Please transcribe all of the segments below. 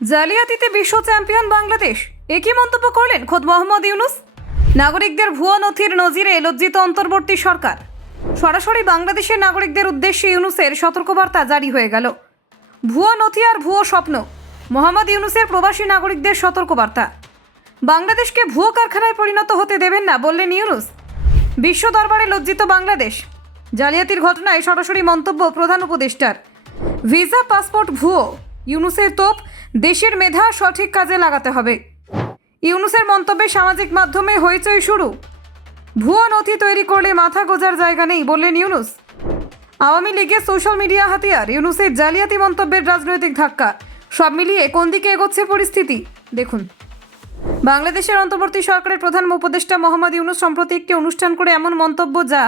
জালিয়াতিতে বিশ্ব চ্যাম্পিয়ন বাংলাদেশ। একই মন্তব্য করলেন খোদ মোহাম্মদ ইউনুস। নাগরিকদের ভুয়া নথির নজিরে লজ্জিত অন্তর্বর্তী সরকার। সরাসরি বাংলাদেশের নাগরিকদের উদ্দেশ্যে ইউনুসের সতর্কবার্তা জারি হয়ে গেল। ভুয়া নথি আর ভুয়ো স্বপ্ন। মোহাম্মদ ইউনুসের প্রবাসী নাগরিকদের সতর্কবার্তা। বাংলাদেশকে ভুয়ো কারখানায় পরিণত হতে দেবেন না বললেন ইউনুস। বিশ্ব দরবারে লজ্জিত বাংলাদেশ। জালিয়াতির ঘটনায় সরাসরি মন্তব্য প্রধান উপদেষ্টার। ভিসা পাসপোর্ট ভুয়ো। ইউনুসের তোপ দেশের মেধা সঠিক কাজে লাগাতে হবে। ইউনুসের মন্তব্যে সামাজিক মাধ্যমে হইচই শুরু। ভুয়ো নথি তৈরি করলে মাথা গোজার জায়গা নেই বললেন ইউনুস। আওয়ামী লীগের সোশ্যাল মিডিয়া হাতিয়ার ইউনুসের জালিয়াতি মন্তব্যের রাজনৈতিক ধাক্কা। সব মিলিয়ে কোন দিকে এগোচ্ছে পরিস্থিতি? দেখুন। বাংলাদেশের অন্তর্বর্তী সরকারের প্রধান উপদেষ্টা মোহাম্মদ ইউনুস সম্প্রতি একটি অনুষ্ঠান করে এমন মন্তব্য যা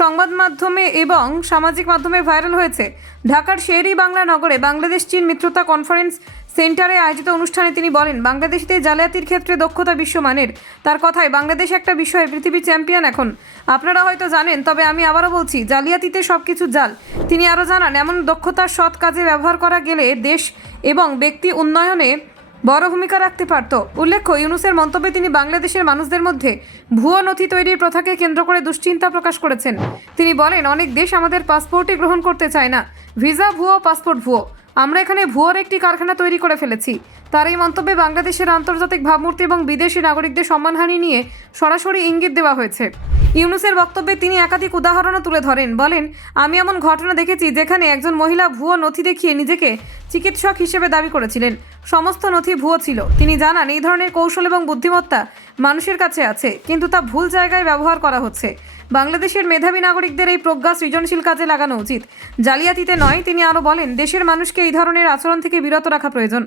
সংবাদ মাধ্যমে এবং সামাজিক মাধ্যমে ভাইরাল হয়েছে। ঢাকার শেরি বাংলা নগরে বাংলাদেশ চীন মিত্রতা কনফারেন্স সেন্টারে আয়োজিত অনুষ্ঠানে তিনি বলেন বাংলাদেশতে জালিয়াতির ক্ষেত্রে দক্ষতা বিশ্বমানের। তার কথায়, বাংলাদেশ একটা বিষয়ে পৃথিবী চ্যাম্পিয়ন এখন। আপনারা হয়তো জানেন, তবে আমি আবারও বলছি, জালিয়াতিতে সব কিছু জাল। তিনি আরও জানান, এমন দক্ষতার সৎ কাজে ব্যবহার করা গেলে দেশ এবং ব্যক্তি উন্নয়নে বড় ভূমিকা রাখতে পারত। উল্লেখ্য, ইউনুসের মন্তব্যে তিনি বাংলাদেশের মানুষদের মধ্যে ভুয়ো নথি তৈরির প্রথাকে কেন্দ্র করে দুশ্চিন্তা প্রকাশ করেছেন। তিনি বলেন, অনেক দেশ আমাদের পাসপোর্টই গ্রহণ করতে চায় না। ভিসা ভুয়ো, পাসপোর্ট ভুয়ো। আমরা এখানে ভুয়োর একটি কারখানা তৈরি করে ফেলেছি। তার এই মন্তব্যে বাংলাদেশের আন্তর্জাতিক ভাবমূর্তি এবং বিদেশি নাগরিকদের সম্মানহানি নিয়ে সরাসরি ইঙ্গিত দেওয়া হয়েছে। ইউনুসের বক্তব্যে তিনি একাধিক উদাহরণও তুলে ধরেন। বলেন, আমি এমন ঘটনা দেখেছি যেখানে একজন মহিলা ভুয়ো নথি দেখিয়ে নিজেকে চিকিৎসক হিসেবে দাবি করেছিলেন। সমস্ত নথি ভুয়ো ছিল। তিনি জানান, এই ধরনের কৌশল এবং বুদ্ধিমত্তা মানুষের কাছে আছে, কিন্তু তা ভুল জায়গায় ব্যবহার করা হচ্ছে। বাংলাদেশের মেধাবী নাগরিকদের এই প্রজ্ঞা সৃজনশীল কাজে লাগানো উচিত। জালিয়াতিতে নয়, তিনি আরও বলেন, দেশের মানুষকে এই ধরনের আচরণ থেকে বিরত রাখা প্রয়োজন।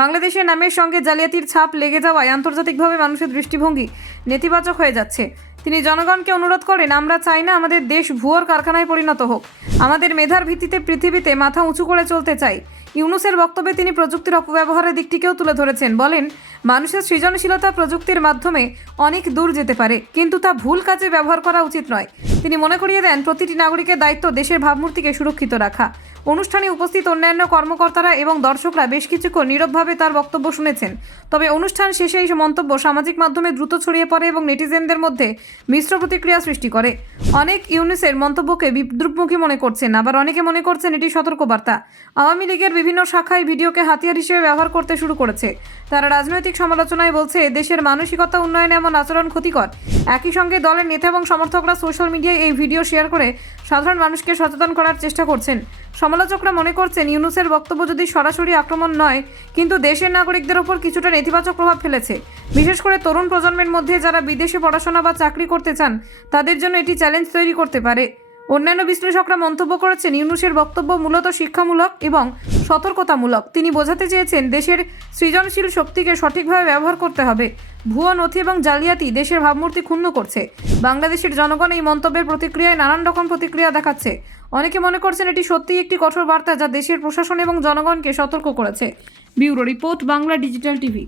বাংলাদেশের নামের সঙ্গে জালিয়াতির ছাপ লেগে যাওয়ায় আন্তর্জাতিকভাবে মানুষের দৃষ্টিভঙ্গি নেতিবাচক হয়ে যাচ্ছে। তিনি জনগণকে অনুরোধ করেন, আমরা চাই না আমাদের দেশ ভুয়োর কারখানায় পরিণত হোক। আমাদের মেধার ভিত্তিতে পৃথিবীতে মাথা উঁচু করে চলতে চাই। ইউনুসের বক্তব্যে তিনি প্রযুক্তির অপব্যবহারের দিকটিকেও তুলে ধরেছেন। বলেন, মানুষের সৃজনশীলতা প্রযুক্তির মাধ্যমে অনেক দূর যেতে পারে, কিন্তু তা ভুল কাজে ব্যবহার করা উচিত নয়। তিনি মনে করিয়ে দেন, প্রতিটি নাগরিকের দায়িত্ব দেশের ভাবমূর্তিকে সুরক্ষিত রাখা। অনুষ্ঠানে উপস্থিত অন্যান্য কর্মকর্তারা এবং দর্শকরা বেশ কিছুক্ষণ নীরবভাবে তার বক্তব্য শুনেছেন। তবে অনুষ্ঠান শেষে এই মন্তব্য সামাজিক মাধ্যমে দ্রুত ছড়িয়ে পড়ে এবং নেটিজেনদের মধ্যে মিশ্র প্রতিক্রিয়া সৃষ্টি করে। অনেক ইউনিসের মন্তব্যকে বিদ্রুপমুখী মনে করছেন, আবার অনেকে মনে করছেন এটি সতর্কবার্তা। আওয়ামী লীগের বিভিন্ন শাখায় ভিডিওকে হাতিয়ার হিসেবে ব্যবহার করতে শুরু করেছে। তারা রাজনৈতিক সমালোচনায় বলছে, দেশের মানসিকতা উন্নয়নে এমন আচরণ ক্ষতিকর। একই সঙ্গে দলের নেতা এবং সমর্থকরা সোশ্যাল মিডিয়ায় এই ভিডিও শেয়ার করে সাধারণ মানুষকে সচেতন করার চেষ্টা করছেন। সমালোচকরা মনে করছেন ইউনুসের বক্তব্য যদি সরাসরি আক্রমণ নয়, কিন্তু দেশের নাগরিকদের ওপর কিছুটা নেতিবাচক প্রভাব ফেলেছে। বিশেষ করে তরুণ প্রজন্মের মধ্যে যারা বিদেশে পড়াশোনা বা চাকরি করতে চান, তাদের জন্য এটি চ্যালেঞ্জ তৈরি করতে পারে। অন্যান্য বিশ্লেষকরা মন্তব্য করেছেন, ইউনুসের বক্তব্য মূলত শিক্ষামূলক এবং সতর্কতামূলক। তিনি বোঝাতে চেয়েছেন, দেশের সৃজনশীল শক্তিকে সঠিকভাবে ব্যবহার করতে হবে। ভুয়ো নথি এবং জালিয়াতি দেশের ভাবমূর্তি ক্ষুণ্ণ করছে। বাংলাদেশের জনগণ এই মন্তব্যের প্রতিক্রিয়ায় নানান রকম প্রতিক্রিয়া দেখাচ্ছে। অনেকে মনে করছেন এটি সত্যিই একটি কঠোর বার্তা যা দেশের প্রশাসন এবং জনগণকে সতর্ক করেছে। Bureau report, Bangla digital TV.